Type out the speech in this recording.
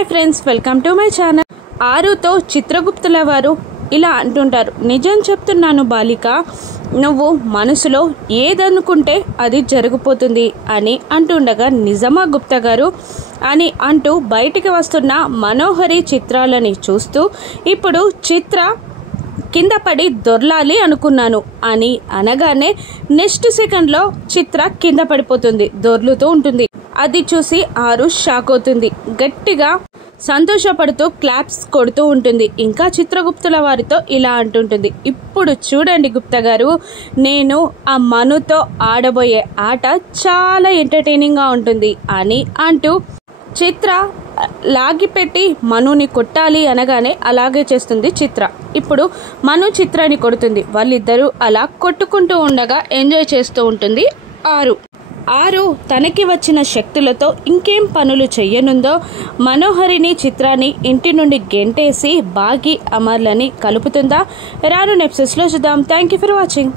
Hi friends, welcome to my channel. ఆరుతో చిత్రగుప్తుల వారు ఇలా అంటుంటారు, నిజం చెప్తున్నాను బాలిక, నువ్వు మనసులో ఏదనుకుంటే అది జరిగిపోతుంది అని అంటుండగా, నిజమా గుప్తా గారు అని అంటూ బయటికి వస్తున్న మనోహరి చిత్రాలని చూస్తూ, ఇప్పుడు చిత్ర కింద పడి దొర్లాలి అనుకున్నాను అని అనగానే నెక్స్ట్ సెకండ్లో చిత్ర కింద పడిపోతుంది, దొర్లుతూ ఉంటుంది. అది చూసి ఆరు షాక్ అవుతుంది, గట్టిగా సంతోషపడుతూ క్లాప్స్ కొడుతూ ఉంటుంది. ఇంకా చిత్రగుప్తుల వారితో ఇలా అంటుంటుంది, ఇప్పుడు చూడండి గుప్తా గారు, నేను ఆ మనుతో ఆడబోయే ఆట చాలా ఎంటర్టైనింగ్గా ఉంటుంది అని అంటూ చిత్ర లాగిపెట్టి మనుని కొట్టాలి అనగానే అలాగే చేస్తుంది చిత్ర. ఇప్పుడు మను చిత్రాన్ని కొడుతుంది. వాళ్ళిద్దరూ అలా కొట్టుకుంటూ ఉండగా ఎంజాయ్ చేస్తూ ఉంటుంది ఆరు తనకి వచ్చిన శక్తులతో ఇంకేం పనులు చెయ్యనుందో, మనోహరిని చిత్రాన్ని ఇంటి నుండి గెంటేసి బాగి అమర్లని కలుపుతుందా? రాను ఎపిసోడ్స్లో చూద్దాం. Thank you for watching.